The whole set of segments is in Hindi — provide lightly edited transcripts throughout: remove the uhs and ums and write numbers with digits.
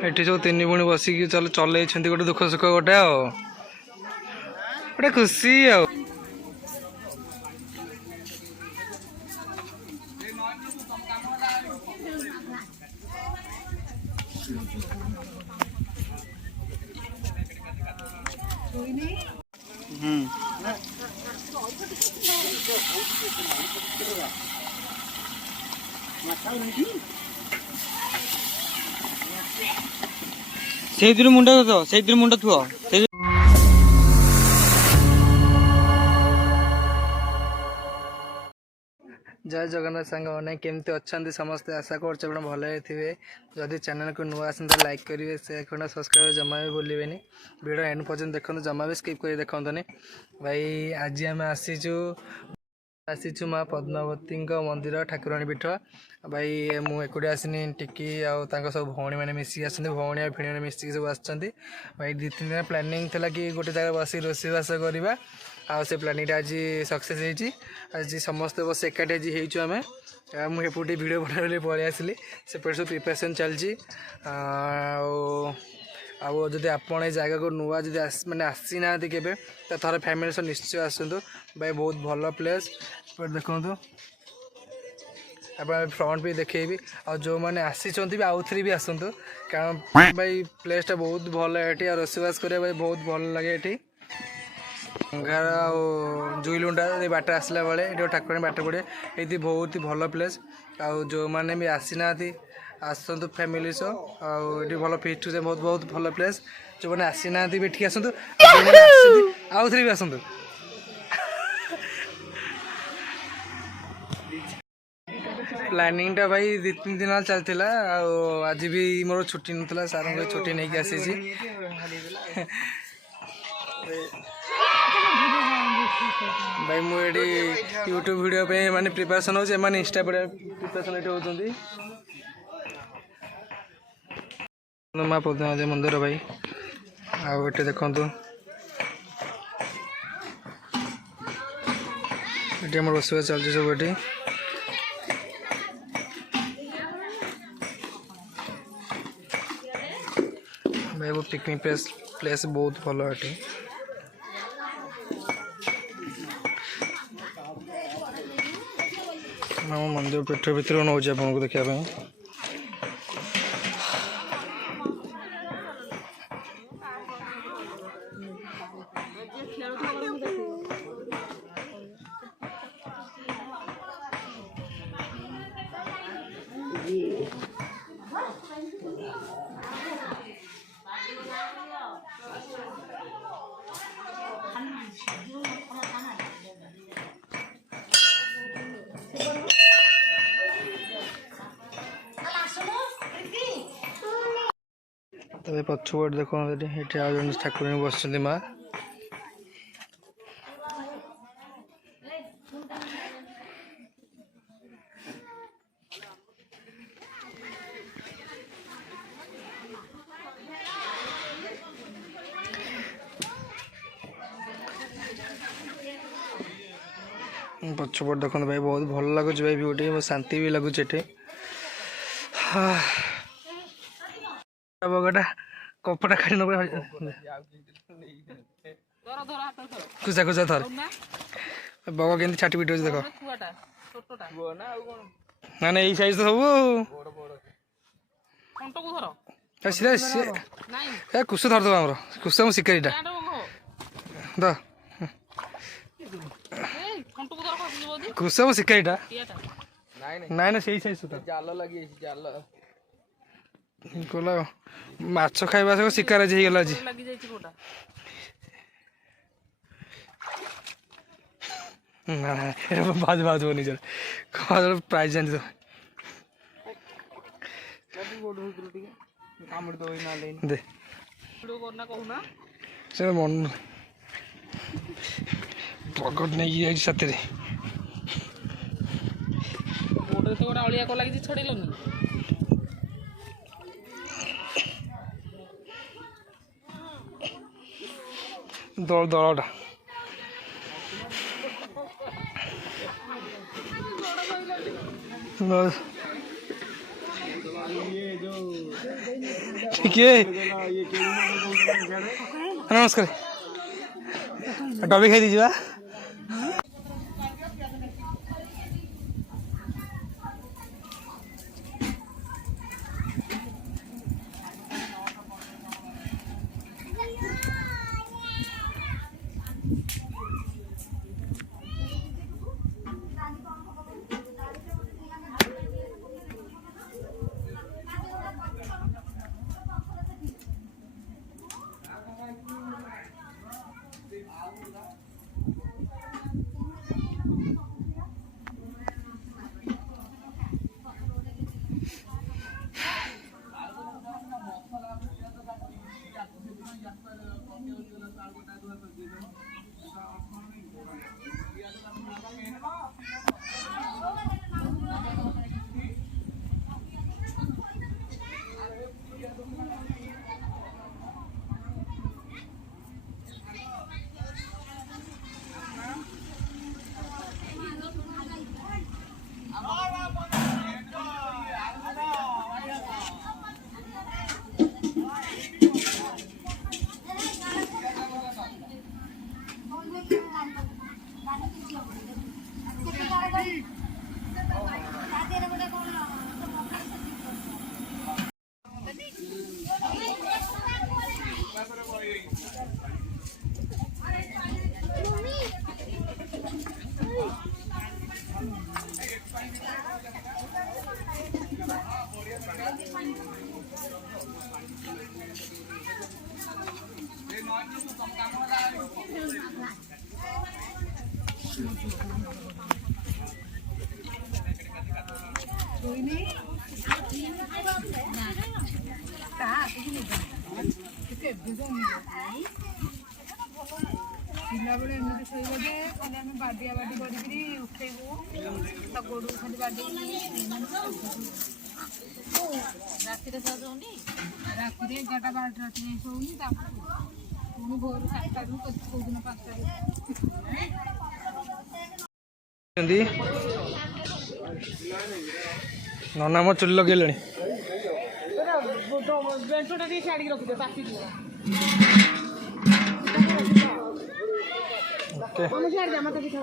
एठी सब तीन भूणी बसिकी चल चल गोटे दुख सुख गोटे गोटे खुशी आ से मुंडा से मुंडा थुआ जय जगन्नाथ सांग मैंने केमती अच्छा समस्ते आशा कर भल थे जदि चैनल को नुआ आसता लाइक करेंगे से खंड सब्सक्राइब जमा भी भूलें वीडियो एंड पर्यटन देखते जमा भी स्किप कर देखते भाई आज आम आसीचु माँ पद्मावती मंदिर ठाकुराणी पीठ भाई मुझे एकुटे आसनी टिकी आउ सब भौणी मैंने मिसिक आस भौणी भिणी मैंने मिसिक सब आसछन्ति भाई 2-3 दिन प्लानिंग थी कि गोटे जगह बस रोषेईबास करवा आ से प्लानिंग आज सक्सेस होती आज समस्त बस एकाठी आज आम मुझे वीडियो बना पलि आसली से सब प्रिपरेसन चलती जदि आपण जगह को नुआ जब मैंने आसी ना के थोड़ा फैमिली सब निश्चय आसतु भाई बहुत भल प्लेस देखो आप फ्रंट भी देखेबी और जो मैंने आसी भी आउ थ्री भी आसतु कारण भाई प्लेसटा बहुत भल ये रोषेईबास कर भाई बहुत भल लगे ये घर जुईलुंडा बाट आसला बेले ये ठाकुराणी बाट पड़े ये बहुत भल प्लेस आउ जो मैंने भी आसी ना आसतु फैमिली सह आउट भल फिस्ट बहुत बहुत भल प्लेस जो मैंने आसी ना भी ठीक आसतु आउ थ्री भी आसतु प्लानिंग टा भाई 2-3 दिन चलता आज भी मोर छुट्टी नाला सार को छुट्टी नहीं आसी भाई मुझे यूट्यूब वीडियो पे माने प्रिपरेशन हो माने इंस्टा पे प्रिपरेशन ये होती माँ पद्मावती मंदिर भाई आटे देखु ये आम रोषेईबास चलती सब ये भाई वो पिकनिक प्लेस बहुत भल ये मंदिर पेट भर नौ आपको देखापी तब पछपट देख ये आज ठाकुराणी बस माँ पछपट देख भाई बहुत भल लगुच भाई ब्यूटी बहुत शांति भी लगुच बगटा कपड़ा काटी न खुचा खुचा थर बग के छाटी पिट देख ना ना यही साइज तो सब कुश धरद आम कुश मो शिकारीटा द कुश मो शिकारीटा ना ना से साइज जाल लगी जाल कहला माछ खाइबा सब शिकार आज हो गला बाज बाज हो निजर प्राइज जानी तो दे से मन पकड़ नहीं साथ दल दलटा किए नमस्कार डबी खाई दीजिए ପିଲାବେଳେ ଏମିତି ଶୋଇବ ଯେ ଖାଲି ଆମେ ବାଡ଼ିଆ ବାଡ଼ି କରିକିରି ଉଠେଇବୁ ତା ଗୋଡ଼ୁ ଖାଲି ବାଡ଼େଇ ରାତିରେ ଶୋଉନି ରାତିରେ 11ଟା 12ଟା ରାତିରେ ଶୋଉନି ତାପରେ ପୁଣି ଭୋରୁ 4ଟାରୁ କୋଉଦିନ 5ଟାରୁ ନନା ମୋ ଚୁଲି ଲଗେଇଲେଣି ବେଣ୍ଟଟା ଟିକେ ଛାଡ଼ିକି ରଖିଦେ ତାତିଯିବ ଆମେ ଛାଡ଼ିଦେ ମତେ ପିଠା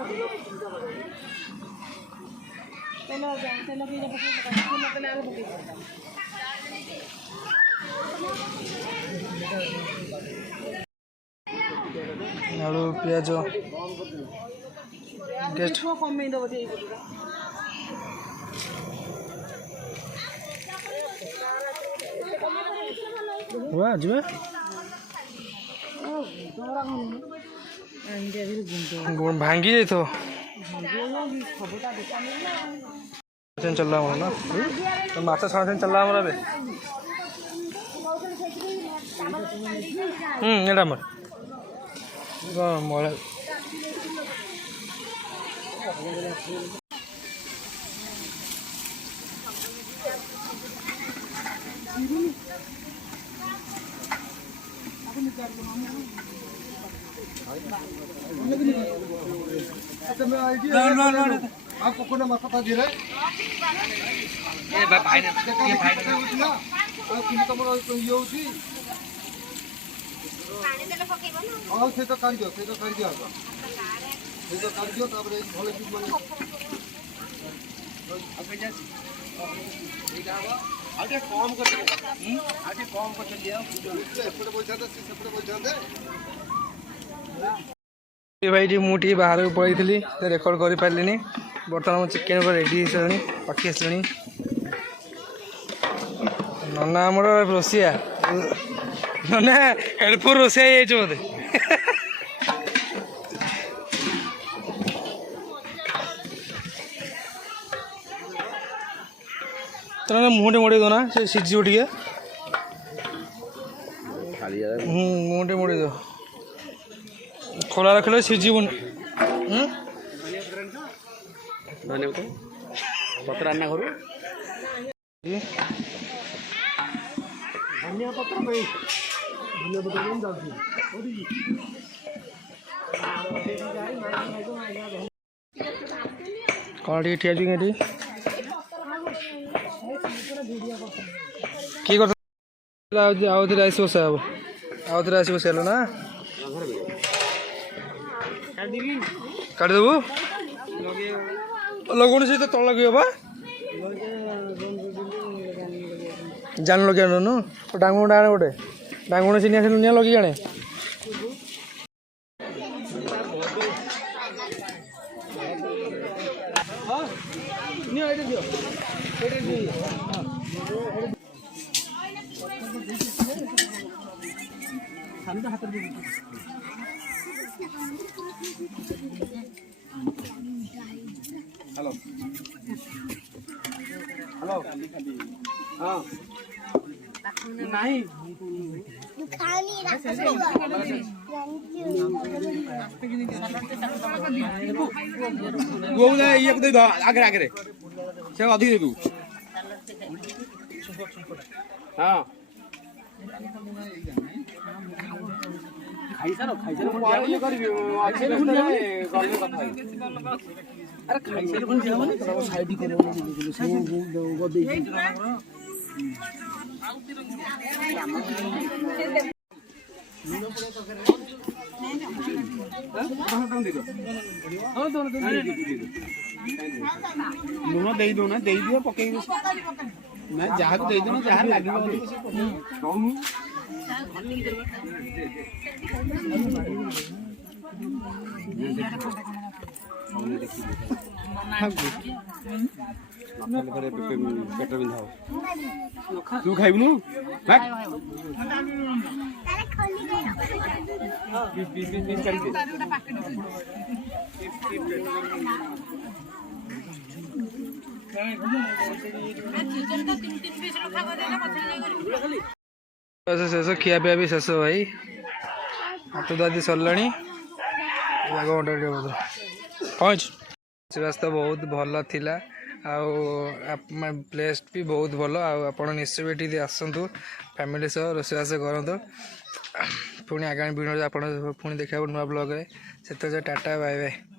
ତେଲ ତେଲ ପିଇଲେ ପକେଇ ତେଲ ତେଲ ଆଳୁ ପକେଇ ଆଳୁ ପିଆଜ ଟେଷ୍ଟ କମେଇ ଦେବ ଯିବା ଭାଙ୍ଗି ଯାଇଥିବ चल रहा ना तो माछ छाड़ा चल रहा हमारा एटा मर मरा आपको कोना मत पता दे रहे ए भाई ने ये भाई ने आ किन तमरो यो होची पानी देले पकेबो ना हां से तो काढ दियो से तो काढ दियो तापर एक भले पीस बने अबे जा ठीक आवा आटे कम कर आटे कम कर लिया एपटे बोल जाते सेपटे बोल जाते भाई मुझे बाहर को पड़े थी रेकर्ड कर पारे बर्तमान चिकेन रेडी पकि आस नना आमर रोसिया नना हेल्पर रोसिया बोधे तो मुहटे मोड़ी दो ना से सीझो टे मुहटे मोड़ी दो खोला रखले सीझबन पत्र आना घर धनिया पत्र भाई धनिया पत्र नहीं जाती कौन ठिया किए ଆଉ ଥରେ ଆସି ବସା ହବ ଆଉ ଥରେ ଆସି ବସେଇଲ ନା କାଟିଦେବୁ ଲଗଉନି ସେ ତ ତଳ ଲଗେଇବ ବା ଜାଣ ଲଗେଇ ଆଣୁନୁ ଡାଙ୍ଗୁଣ ଆଣେ ଗୋଟେ ଡାଙ୍ଗୁଣ ଚିନି ଆସିଲୁ ନିଆ ଲଗେଇ ଆଣେ हेलो हेलो हाँ नहीं वो ये दे दो आगे आगे से अधिक दे दू हाँ खाइसारो खाइसारो ये करबी अच्छे गले कथा अरे खाइसारो कोन जाव ना साइड करो से गदे लुण दे दो ना दे दियो पके ना जहाँ को दे दो ना जहाँ लागिबो कहूनु पेट बिंधा तू खाइबनु शेष खिया पिया भी शेष भाई हाथ दादी सरला पहुँच रास्ता बहुत भल थिला प्लेस भी बहुत भल आप निश्चय भी आसतु फैमिली सह रोषेईबास करतु पुणी आगामी वीडियो आप पुणी देखा नुआ ब्लॉग से टाटा बाय बाय।